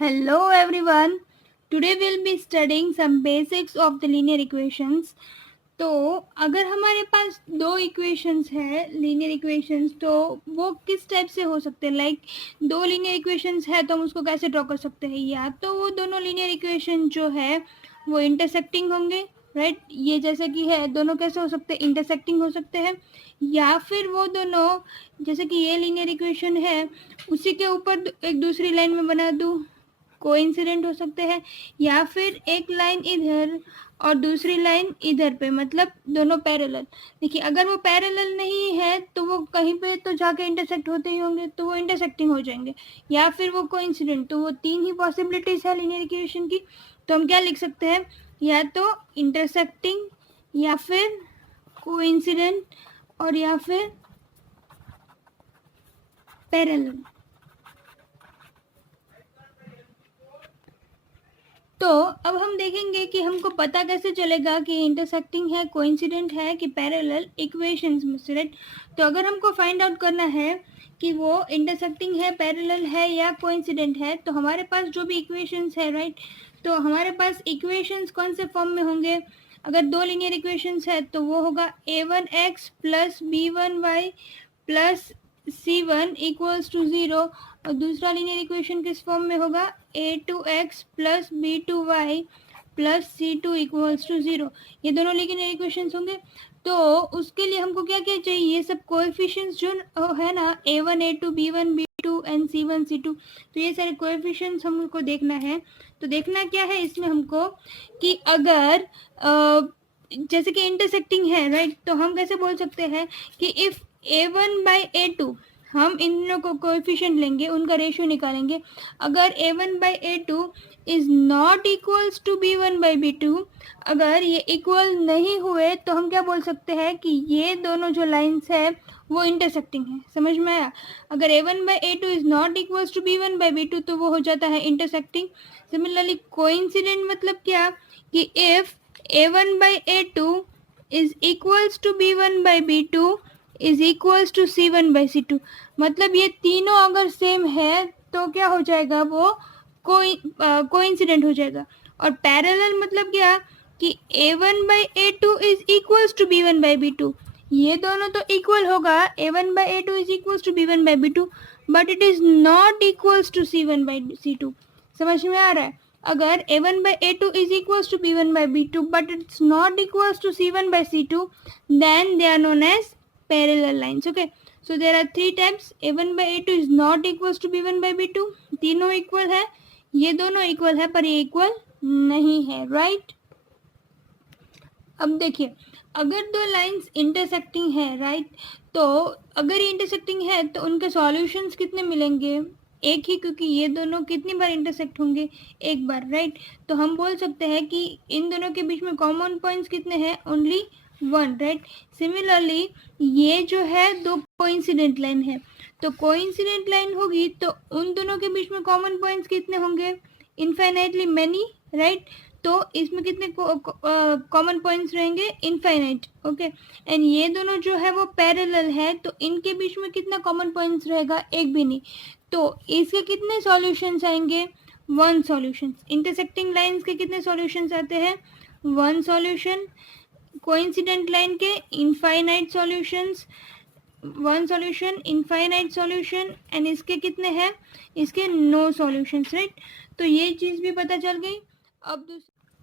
Hello everyone. Today we'll be studying some basics of the linear equations. तो अगर हमारे पास दो इक्वेशंस है लीनियर इक्वेशंस तो वो किस टाइप से हो सकते हैं लाइक दो लीनियर इक्वेशंस है तो हम उसको कैसे ड्रॉ कर सकते हैं या तो वो दोनों लीनियर इक्वेशन जो है वो इंटरसेक्टिंग होंगे राइट ये जैसे कि है दोनों कैसे हो सकते हैं इंटरसेक्टिंग हो सकते हैं या फिर वो दोनों जैसे कि ये लीनियर इक्वेशन है उसी के ऊपर एक दूसरी लाइन में बना दूँ कोइंसिडेंट हो सकते हैं या फिर एक लाइन इधर और दूसरी लाइन इधर पे मतलब दोनों पैरेलल। देखिए अगर वो पैरेलल नहीं है तो वो कहीं पे तो जाके इंटरसेक्ट होते ही होंगे तो वो इंटरसेक्टिंग हो जाएंगे या फिर वो कोइंसिडेंट। तो वो तीन ही पॉसिबिलिटीज है लीनियर इक्वेशन की। तो हम क्या लिख सकते हैं या तो इंटरसेक्टिंग या फिर कोइंसिडेंट और या फिर पैरेलल। तो अब हम देखेंगे कि हमको पता कैसे चलेगा कि इंटरसेक्टिंग है कोइंसिडेंट है कि पैरेलल इक्वेशंस में से राइट। तो अगर हमको फाइंड आउट करना है कि वो इंटरसेक्टिंग है पैरेलल है या कोइंसिडेंट है तो हमारे पास जो भी इक्वेशंस है राइट तो हमारे पास इक्वेशंस कौन से फॉर्म में होंगे। अगर दो लीनियर इक्वेशंस है तो वो होगा a1x plus b1y plus c1 equals to 0 और दूसरा लीनियर इक्वेशन किस फॉर्म में होगा a2x plus b2y plus c2 equals to 0। ये दोनों लीनियर इक्वेशंस होंगे। तो उसके लिए हमको क्या क्या चाहिए ये सब कोएफिशिएंट्स जो है ना a1 a2 b1 b2 and c1 c2 तो ये सारे कोएफिशिएंट्स हमको देखना है। तो देखना क्या है इसमें हमको कि अगर जैसे कि इंटरसेक्टिंग है राइट तो हम कैसे बोल सकते हैं कि इफ़ a1 बाई a2 हम इन दोनों को कोएफिशिएंट लेंगे उनका रेशियो निकालेंगे। अगर a1 by a2 is not equals to b1 by b2 अगर ये इक्वल नहीं हुए तो हम क्या बोल सकते हैं कि ये दोनों जो लाइंस है वो इंटरसेक्टिंग है। समझ में आया। अगर a1 by a2 is not equals to b1 by b2 तो वो हो जाता है इंटरसेक्टिंग। सिमिलरली कोइंसिडेंट मतलब क्या कि if a1 by a2 is equals to b1 by b2 is equals to c1 by c2 मतलब ये तीनों अगर सेम है तो क्या हो जाएगा वो कोइंसिडेंट हो जाएगा। और पैरेलल मतलब क्या कि a1 by a2 is equals to b1 by b2 ये दोनों तो इक्वल होगा a1 by a2 is equals to b1 by b2 but it is not equals to c1 by c2। समझ में आ रहा है। अगर a1 by a2 is equals to b1 by b2 but it's not equals to c1 by c2 then they are known as parallel lines। okay so there are three types a1 by a2 is not equals to b1 by b2 तीनों equal है ये दोनों equal है पर ये equal नहीं है right. अब देखिए अगर दो लाइंस इंटरसेक्टिंग है राइट तो अगर ये इंटरसेक्टिंग है तो उनके सॉल्यूशंस कितने मिलेंगे एक ही क्योंकि ये दोनों कितनी बार इंटरसेक्ट होंगे एक बार राइट। तो हम बोल सकते हैं कि इन दोनों के बीच में कॉमन पॉइंट्स कितने हैं ओनली वन राइट। सिमिलरली ये जो है दो कोइंसिडेंट लाइन है तो कोइंसिडेंट लाइन होगी तो उन दोनों के बीच में कॉमन पॉइंट्स कितने होंगे इनफाइनाइटली मैनी राइट। तो इसमें कितने कॉमन पॉइंट्स रहेंगे इनफाइनाइट। ओके एंड ये दोनों जो है वो पैरेलल है तो इनके बीच में कितना कॉमन पॉइंट्स रहेगा एक भी नहीं। तो इसके कितने सॉल्यूशंस आएंगे वन सॉल्यूशन। इंटरसेक्टिंग लाइंस के कितने सॉल्यूशंस आते हैं वन सॉल्यूशन। कोइंसिडेंट लाइन के infinite solutions one solution infinite solution and इसके कितने हैं इसके नो सॉल्यूशंस राइट। तो ये चीज़ भी पता चल गई। अब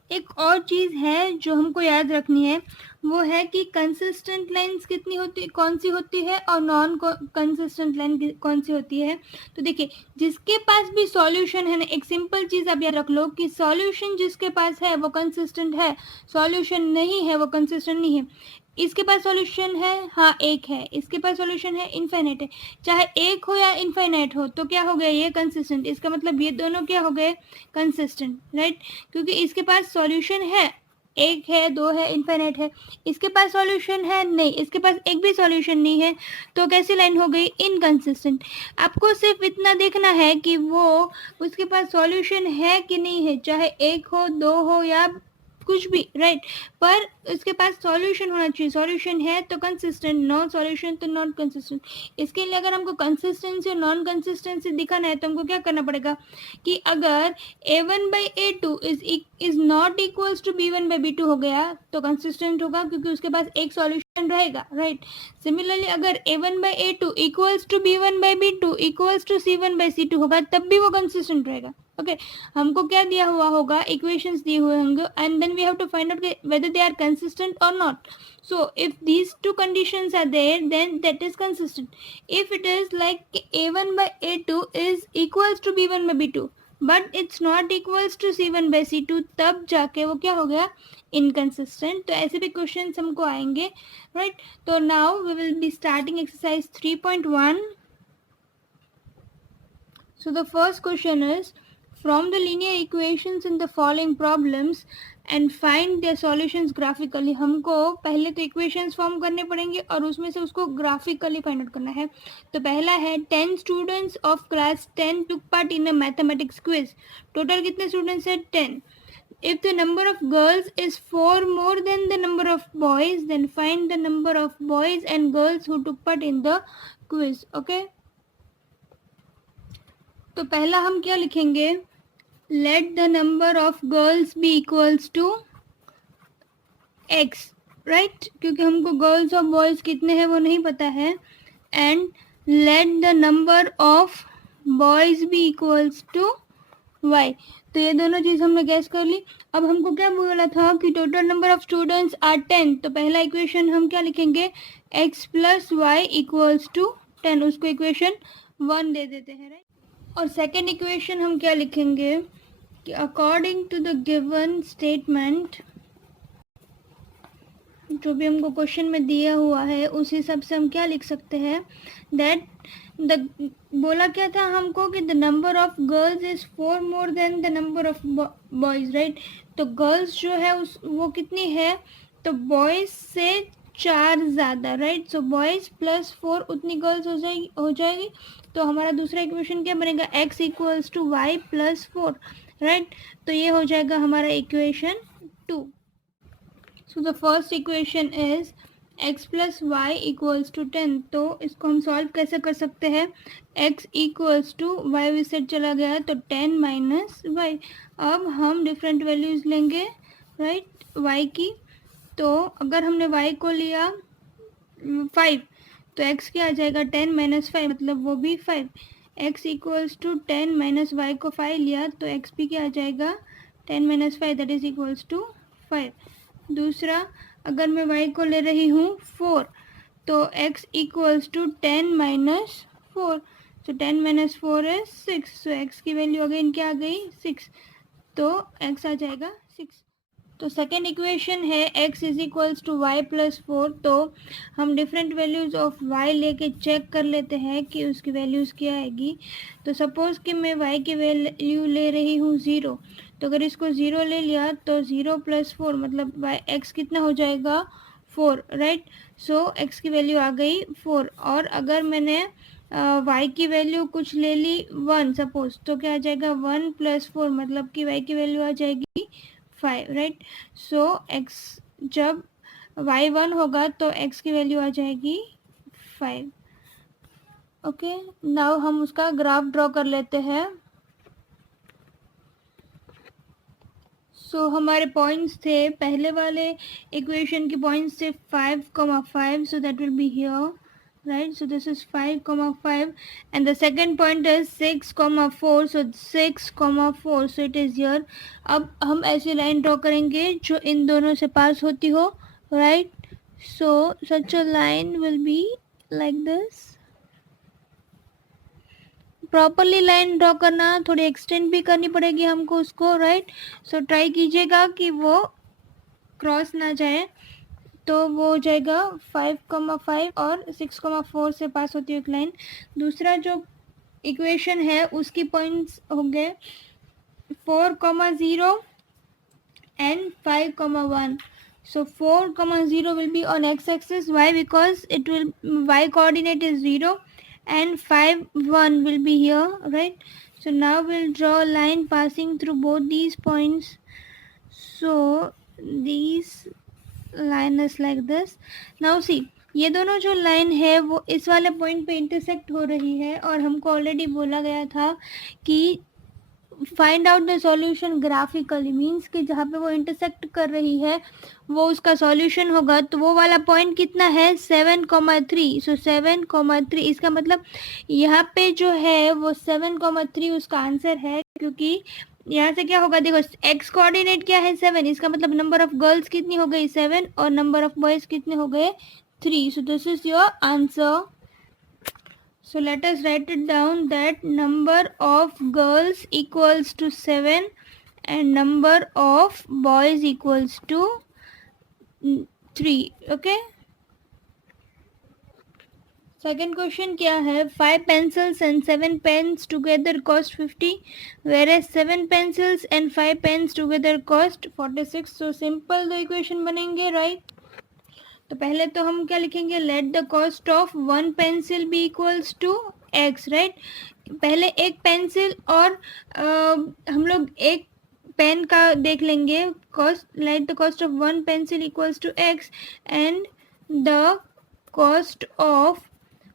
एक और चीज़ है जो हमको याद रखनी है वो है कि कंसिस्टेंट लाइंस कितनी होती कौन सी होती है और नॉन कंसिस्टेंट लाइन कौन सी होती है। तो देखिए जिसके पास भी सॉल्यूशन है ना एक सिंपल चीज़ आप याद रख लो कि सॉल्यूशन जिसके पास है वो कंसिस्टेंट है सॉल्यूशन नहीं है वो कंसिस्टेंट नहीं है। इसके पास सॉल्यूशन है हाँ एक है इसके पास सॉल्यूशन है इनफाइनाइट है चाहे एक हो या इनफाइनाइट हो तो क्या हो गया ये कंसिस्टेंट। इसका मतलब ये दोनों क्या हो गए कंसिस्टेंट राइट क्योंकि इसके पास सॉल्यूशन है एक है दो है इनफाइनाइट है इसके पास सॉल्यूशन है नहीं इसके पास एक भी सॉल्यूशन नहीं है तो कैसी लाइन हो गई इनकंसिस्टेंट। आपको सिर्फ इतना देखना है कि वो उसके पास सॉल्यूशन है कि नहीं है चाहे एक हो दो हो या कुछ भी, राइट, पर उसके पास सॉल्यूशन होना चाहिए। सॉल्यूशन है तो कंसिस्टेंट, नो सॉल्यूशन तो नॉन कंसिस्टेंट। इसके लिए अगर हमको कंसिस्टेंसी और नॉन कंसिस्टेंसी दिखाना है तो हमको क्या करना पड़ेगा कि अगर a1/a2 is not equals to b1/b2 हो गया तो कंसिस्टेंट होगा, क्योंकि उसके पास एक सॉल्यूशन रहेगा, राइट। सिमिलरली अगर a1/a2 equals to b1/b2 equals to c1/c2 होगा तब भी वो कंसिस्टेंट रहेगा। ओके हमको क्या दिया हुआ होगा, इक्वेशंस दिए हुए होंगे, and then we have to find out whether they are consistent और not. So if these two conditions are there, then that is consistent. If it is like a1/a2 is equals to b1/b2 but it's not equals to c1/c2, तब जाके वो क्या हो गया, inconsistent. तो ऐसे भी क्वेश्चंस हमको आएंगे, right? तो now we will be starting exercise 3.1. So the first question is, from the linear equations in the following problems and find their solutions graphically. हमको पहले तो equations form करने पड़ेंगे और उसमें से उसको graphically find out करना है. तो पहला है 10 students of class 10 took part in a mathematics quiz. Total कितने students है, 10. If the number of girls is 4 more than the number of boys, then find the number of boys and girls who took part in the quiz. Okay. तो पहला हम क्या लिखेंगे, let the number of girls be equals to X, right, क्योंकि हमको girls और boys कितने हैं वो नहीं पता है. And let the number of boys be equals to Y. तो ये दोनों चीज़ हमने गैस कर ली. अब हमको क्या बोला था कि total number of students are 10. तो पहला इक्वेशन हम क्या लिखेंगे, x plus Y equals to 10. उसको इक्वेशन 1 दे देते हैं, राइट. और सेकेंड इक्वेशन हम क्या लिखेंगे कि according to the given statement, जो भी हमको क्वेश्चन में दिया हुआ है उस हिसाब से हम क्या लिख सकते हैं, दैट द बोला क्या था हमको कि the number of girls is 4 more than the number of boys, right. तो गर्ल्स जो है उस वो कितनी है, तो बॉयज़ से 4 ज़्यादा, राइट. सो बॉयज़ प्लस 4 उतनी गर्ल्स हो जाएगी. तो हमारा दूसरा इक्वेशन क्या बनेगा, x equals to Y plus 4, right. तो ये हो जाएगा हमारा equation 2. So the first equation is x plus Y equals to 10. तो इसको हम सॉल्व कैसे कर सकते हैं, x इक्वल्स टू वाई भी सेट चला गया तो 10 माइनस वाई. अब हम डिफरेंट वैल्यूज़ लेंगे, राइट, y की. तो अगर हमने y को लिया 5 तो x क्या आ जाएगा, 10 माइनस 5 मतलब वो भी 5. x equals to 10 minus Y को 5 लिया तो x भी क्या आ जाएगा, 10 minus 5 that is equals to 5. दूसरा अगर मैं y को ले रही हूँ 4 तो x इक्वल्स टू 10 माइनस 4. तो 10 माइनस 4 है 6. सो x की वैल्यू अगेन क्या आ गई, 6. तो x आ जाएगा 6. तो सेकेंड इक्वेशन है x is equals to Y plus 4. तो हम डिफरेंट वैल्यूज़ ऑफ y लेके चेक कर लेते हैं कि उसकी वैल्यूज़ क्या आएगी. तो सपोज़ कि मैं y की वैल्यू ले रही हूँ 0. तो अगर इसको 0 ले लिया तो 0 प्लस 4 मतलब x कितना हो जाएगा, 4, राइट. सो x की वैल्यू आ गई 4. और अगर मैंने y की वैल्यू कुछ ले ली 1 सपोज, तो क्या आ जाएगा 1 प्लस 4 मतलब कि y की वैल्यू आ जाएगी 5, राइट. सो x जब y 1 होगा तो x की वैल्यू आ जाएगी 5. ओके नाउ हम उसका ग्राफ ड्रॉ कर लेते हैं. सो हमारे पॉइंट्स थे, पहले वाले इक्वेशन के पॉइंट्स थे 5,5. सो that will be here, right. So this is 5,5 and the second point is 6,4. so 6,4 so it is here. अब हम ऐसी लाइन ड्रॉ करेंगे जो इन दोनों से पास होती हो, right. so such a line will be like this. Properly line draw करना, थोड़ी एक्सटेंड भी करनी पड़ेगी हमको उसको, राइट. सो ट्राई कीजिएगा कि वो क्रॉस ना जाए. तो वो हो जाएगा 5,5 और 6,4 से पास होती है एक लाइन. दूसरा जो इक्वेशन है उसकी पॉइंट्स होंगे 4,0 and 5,1. so 4,0 will be on x-axis. why? because it will y coordinate is 0 and 5,1 will be here, right. so now we'll draw a line passing through both these points. so these line is like this. Now see, ये दोनों जो line है वो इस वाले point पे intersect हो रही है और हमको ऑलरेडी बोला गया था कि find out the solution graphically, means कि जहाँ पे वो इंटरसेक्ट कर रही है वो उसका सॉल्यूशन होगा। तो वो वाला पॉइंट कितना है 7,3। सो 7,3 इसका मतलब यहाँ पे जो है वो 7,3 उसका आंसर है, क्योंकि यहाँ से क्या होगा, देखो एक्स कोऑर्डिनेट क्या है 7, इसका मतलब नंबर ऑफ गर्ल्स कितनी हो गई 7 और नंबर ऑफ बॉयज कितने हो गए 3। So this is your answer. So let us write it down that number of girls equals to 7 and number of boys equals to 3. Okay. Second question क्या है, 5 pencils and 7 pens together cost 50 whereas 7 pencils and 5 pens together cost 46. So simple the equation बनेंगे, right? तो पहले तो हम क्या लिखेंगे, let the cost of 1 pencil be equals to X, right. पहले एक पेंसिल और हम लोग एक पेन का देख लेंगे cost. Let the cost of 1 pencil equals to X and the cost of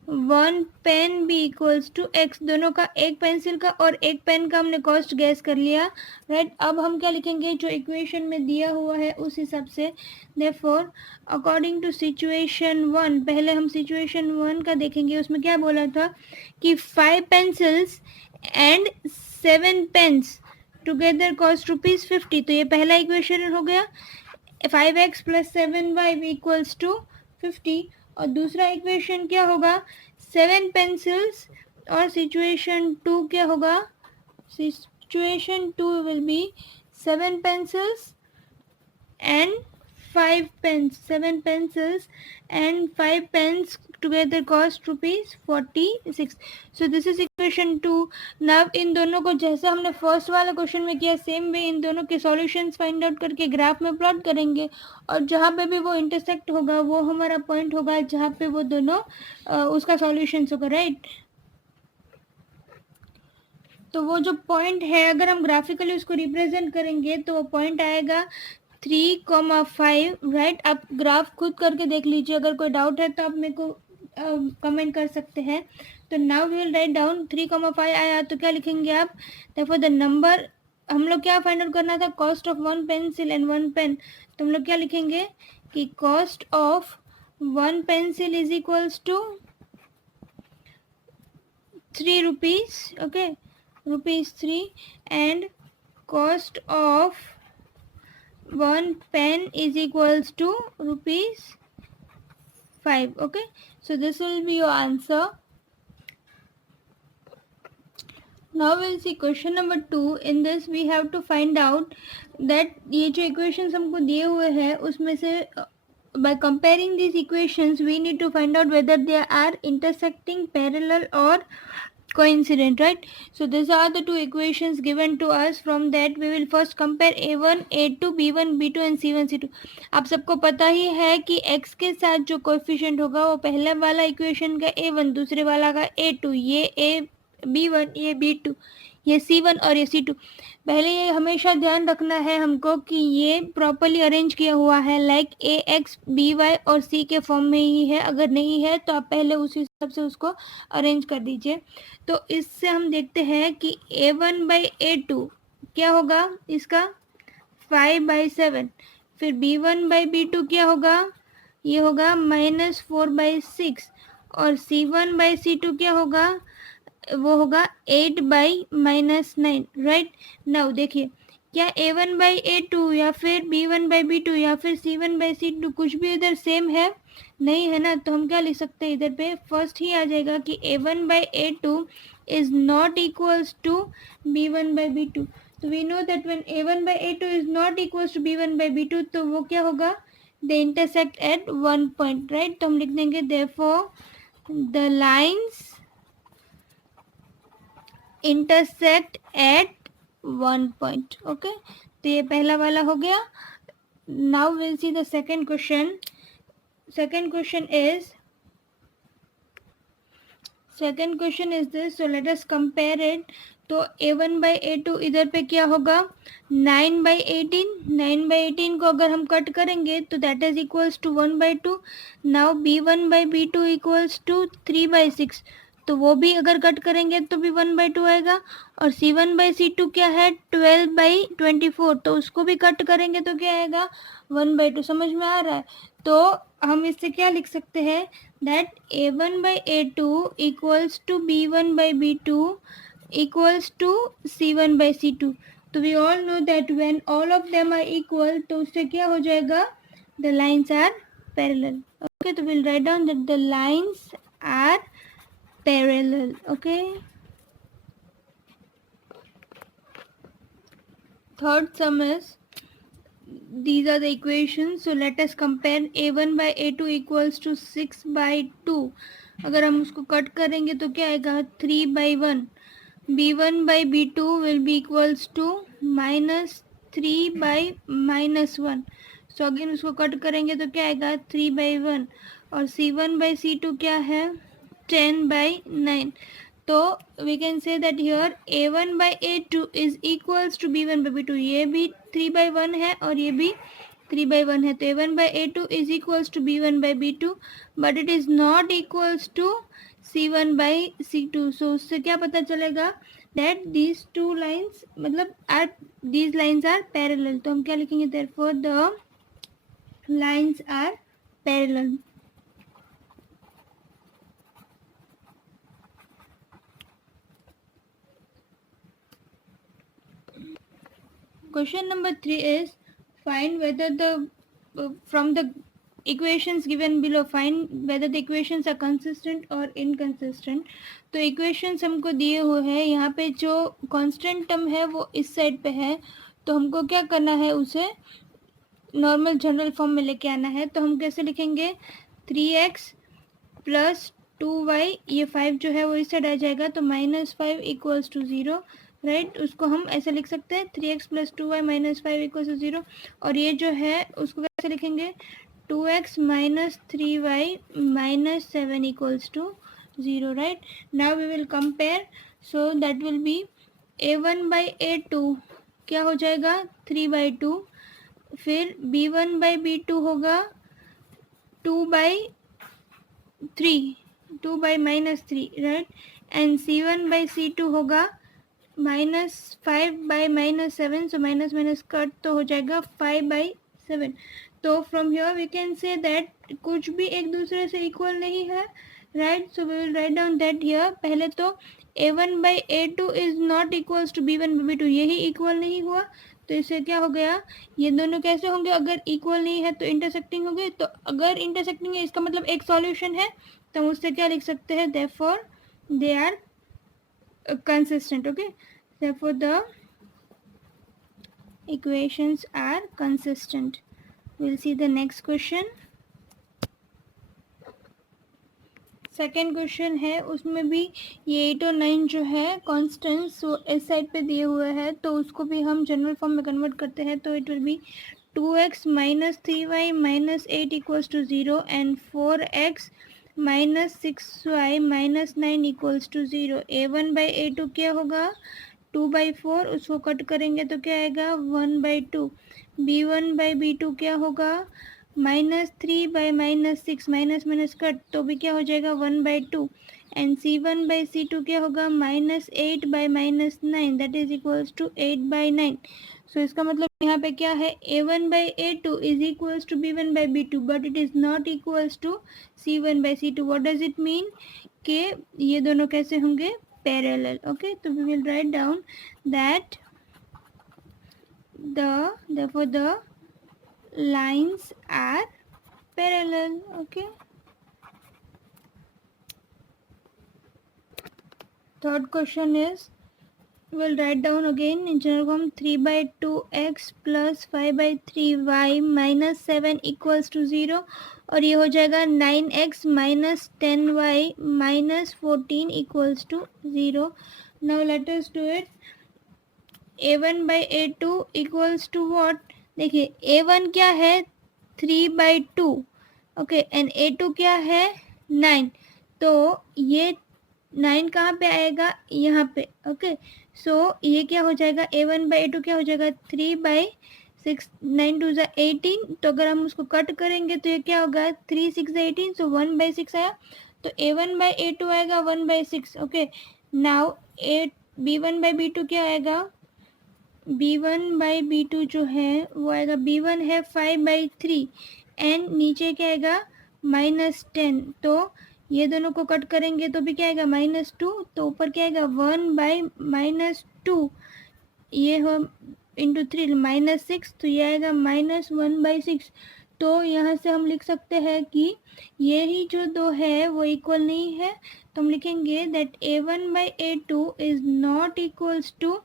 1 pen भी इक्वल्स टू एक्स। दोनों का, एक पेंसिल का और एक पेन का हमने कॉस्ट गैस कर लिया, राइट। अब हम क्या लिखेंगे, जो इक्वेशन में दिया हुआ है उस हिसाब से। देयरफॉर अकॉर्डिंग टू सिचुएशन 1, पहले हम सिचुएशन 1 का देखेंगे। उसमें क्या बोला था कि 5 pencils and 7 pens together cost ₹50। तो ये पहला इक्वेशन हो गया, 5x + 7y इक्वल्स टू 50। और दूसरा इक्वेशन क्या होगा, 7 पेंसिल्स और सिचुएशन 2 क्या होगा, situation 2 will be 7 pencils and 5 pens, 7 pencils and 5 pens together cost ₹46. So this is equation 2. Now इन दोनों को जैसे हमने फर्स्ट वाला क्वेश्चन में किया, सेम वे इन दोनों के सॉल्यूशंस फाइंड आउट करके ग्राफ में प्लॉट करेंगे और जहाँ पे भी वो इंटरसेक्ट होगा वो हमारा पॉइंट होगा जहाँ पे वो दोनों उसका सॉल्यूशंस होगा, राइट। तो वो जो पॉइंट है अगर हम ग्राफिकली उसको रिप्रेजेंट करेंगे तो वो पॉइंट आएगा 3,5, राइट। आप ग्राफ खुद करके देख लीजिए, अगर कोई डाउट है तो आप मेरे को कमेंट कर सकते हैं। तो now we will write down 3,5 आया तो क्या लिखेंगे आप, देखो द नंबर, हम लोग क्या फाइंड आउट करना था, cost of 1 pencil and 1 pen. तो हम लोग क्या लिखेंगे कि cost of 1 pencil is equals to 3 rupees, okay, ₹3, and cost of 1 pen is equals to ₹5. Okay, so this will be your answer. Now we'll see question number 2. In this we have to find out that ये जो equations हमको दिए हुए हैं उसमें से by comparing these equations we need to find out whether they are intersecting, parallel or coincident, right? So these are the two equations given to us. From that we will first compare a1 a2 b1 b2 and c1 c2. आप सबको पता ही है कि x के साथ जो coefficient होगा वो पहले वाला इक्वेशन का a1, दूसरे वाला का a2, ये a b1 ये b2 ये c1 और ये c2। पहले ये हमेशा ध्यान रखना है हमको कि ये प्रॉपरली अरेंज किया हुआ है, लाइक ax by और c के फॉर्म में ही है। अगर नहीं है तो आप पहले उसी हिसाब से उसको अरेंज कर दीजिए। तो इससे हम देखते हैं कि a1/a2 क्या होगा, इसका 5/7। फिर b1/b2 क्या होगा, ये होगा -4/6। और c1/c2 क्या होगा, वो होगा 8/-9, राइट। नाउ देखिए, क्या a1/a2 या फिर b1/b2 या फिर c1/c2 कुछ भी इधर सेम है, नहीं है ना। तो हम क्या लिख सकते हैं, इधर पे फर्स्ट ही आ जाएगा कि a1/a2 is not equals to b1/b2। तो we know that when a1/a2 is not equals to b1/b2 तो वो क्या होगा, they intersect at 1 point, right. तो हम लिख देंगे therefore the lines intersect at 1 point. Okay, तो ये पहला वाला हो गया। Now will see the second question. Second question second question is this, so let us compare it. तो a1/a2 इधर पे क्या होगा 9/18, 9/18 को अगर हम कट करेंगे तो that is equals to 1/2। Now b1/b2 equals to 3/6, तो वो भी अगर कट करेंगे तो भी 1/2 आएगा। और c1/c2 क्या है 12/24, तो उसको भी कट करेंगे तो क्या आएगा 1/2। समझ में आ रहा है? तो हम इससे क्या लिख सकते हैं that a1/a2 equals to b1/b2 equals to c1/c2। तो we all know that when all of them are equal, तो उससे क्या हो जाएगा the lines are parallel। okay, तो we'll write down that the lines are parallel। okay, third sum is these are the equations, so let us compare a1/a2 equals to 6/2। अगर हम उसको cut करेंगे तो क्या आएगा 3/1। b1/b2 will be equals to -3/-1। So again उसको cut करेंगे तो क्या आएगा 3/1। और c1/c2 क्या है 10/9। तो we can say that here a1/a2 is equals to b1/b2। ये भी 3/1 है और ये भी 3/1 है, तो a1/a2 is equals to b1/b2, but it is not equals to c1/c2। so उससे क्या पता चलेगा that these two lines मतलब these lines are parallel। तो हम क्या लिखेंगे therefore the lines are parallel। Question number 3 is find whether from the equations given below find whether the equations are consistent or inconsistent। तो equations हमको दिए हुए हैं, यहाँ पे जो constant term है वो इस साइड पे है, तो हमको क्या करना है उसे नॉर्मल जनरल फॉर्म में लेके आना है। तो हम कैसे लिखेंगे 3x प्लस 2y, ये 5 जो है वो इस साइड आ जाएगा, तो -5 इक्वल्स टू 0। राइट, उसको हम ऐसे लिख सकते हैं 3x plus 2y -5 equals to 0। और ये जो है उसको कैसे लिखेंगे 2x minus 3y -7 equals to 0। Right, now we will compare, so that will be a1/a2 क्या हो जाएगा 3/2, फिर b1/b2 होगा 2/3, 2/-3। राइट, एंड c1/c2 होगा -5/-7, सो माइनस माइनस कट तो हो जाएगा 5/7। तो from here we can say that कुछ भी एक दूसरे से इक्वल नहीं है। Right, so we will write down that here. पहले तो a1/a2 is not equals to b1/b2, यही इक्वल नहीं हुआ, तो इससे क्या हो गया ये दोनों कैसे होंगे अगर इक्वल नहीं है तो इंटरसेक्टिंग होंगे। तो अगर इंटरसेक्टिंग है इसका मतलब एक सॉल्यूशन है, तो हम उससे क्या लिख सकते हैं therefore they are consistent। okay, therefore the equations are consistent। we'll see the next question। Second question है, उसमें भी ये 8 और 9 जो है कॉन्स्टेंट्स वो इस साइड पे दिए हुए हैं, तो उसको भी हम जनरल फॉर्म में कन्वर्ट करते हैं। तो it will be 2x minus 3y minus 8 equals to 0 and 4x minus 6y minus 9 equals to 0। a1/a2 क्या होगा 2/4, उसको कट करेंगे तो क्या आएगा 1/2। b1/b2 क्या होगा -3/-6, माइनस माइनस कट तो भी क्या हो जाएगा 1/2। एंड c1/c2 क्या होगा -8/-9, दैट इज इक्वल्स टू 8/9। सो इसका मतलब यहाँ पे क्या है a1/a2 is equals to b1/b2, but it is not equals to c1/c2। What does it mean कि ये दोनों कैसे होंगे पैरेलल। ओके, तो we will write down that therefore the lines are parallel। okay, third question is we'll write down again in general form 3/2x plus 5/3y minus 7 equals to 0। और ये हो जाएगा 9x minus 10y minus 14 equals to 0। now let us do it। a1/a2 equals to what, देखिए a1 क्या है 3/2, okay, and a2 क्या है 9। तो ये 9 कहाँ पे आएगा, यहाँ पे। ओके, सो ये क्या हो जाएगा, A1/A2 क्या हो जाएगा, 3/6, 9 2 ज़ा 18। तो अगर हम उसको कट करेंगे तो ये क्या होगा, 3 6 18, सो 1/6 आया। तो A1/A2 आएगा 1/6। ओके, नाउ B1/B2 क्या आएगा, B1/B2 जो है वो आएगा, B1 है 5/3 एंड नीचे क्या आएगा, -10। तो ये दोनों को कट करेंगे तो भी क्या आएगा, -2। तो ऊपर क्या आएगा, 1/-2, ये हो इंटू 3 -6, तो ये आएगा -1/6। तो यहाँ से हम लिख सकते हैं कि ये ही जो दो है वो इक्वल नहीं है। तो हम लिखेंगे that A1/A2 is not equals to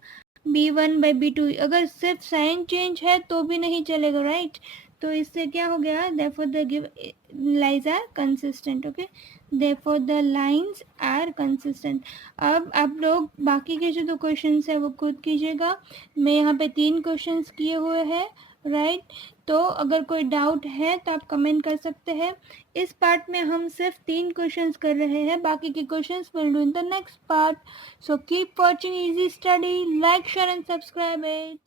B1/B2। अगर सिर्फ साइन चेंज है तो भी नहीं चलेगा, राइट। तो इससे क्या हो गया, therefore the give lines are consistent। Okay, therefore the lines are consistent। अब आप लोग बाकी के जो दो क्वेश्चंस है वो खुद कीजिएगा। मैं यहाँ पे 3 क्वेश्चंस किए हुए हैं, राइट। तो अगर कोई डाउट है तो आप कमेंट कर सकते हैं। इस पार्ट में हम सिर्फ 3 क्वेश्चंस कर रहे हैं, बाकी के questions will do in the next part. So keep watching Easy Study, like, share and subscribe it.